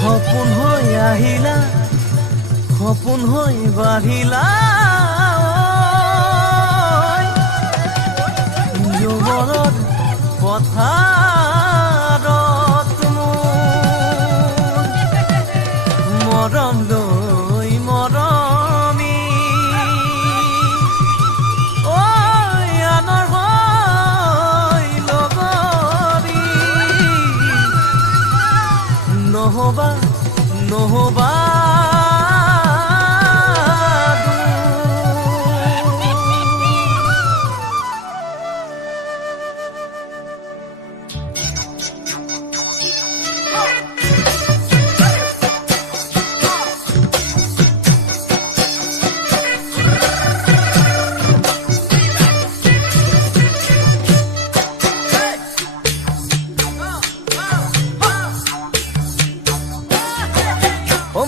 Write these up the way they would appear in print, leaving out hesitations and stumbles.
সপোন হৈ আহিলা সপোন হৈ বাঢ়িলা যুৱৰৰ পথাৰত মৰম লৈ মৰমি আনৰ হৈ লগৰী নহবা নহবা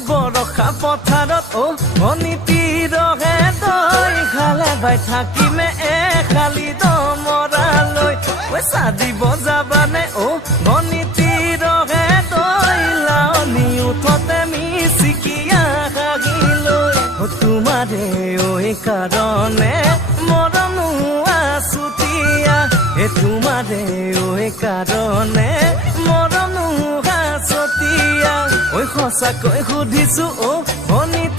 বৰষা পথাৰত অনীতি ৰহে তই খালে বাই থাকিমে খালি দমৰালৈ পইচা দিব যাবানে অনীতি ৰহে তই লাৱনি উঠতে মিচিকিয়া খাগিলৈ তোমাৰে কাৰণে মৰম আছুতীয়া তোমাৰে কাৰণে মৰম আছুতীয়া সঁচাকৈ সুধিছো অনিত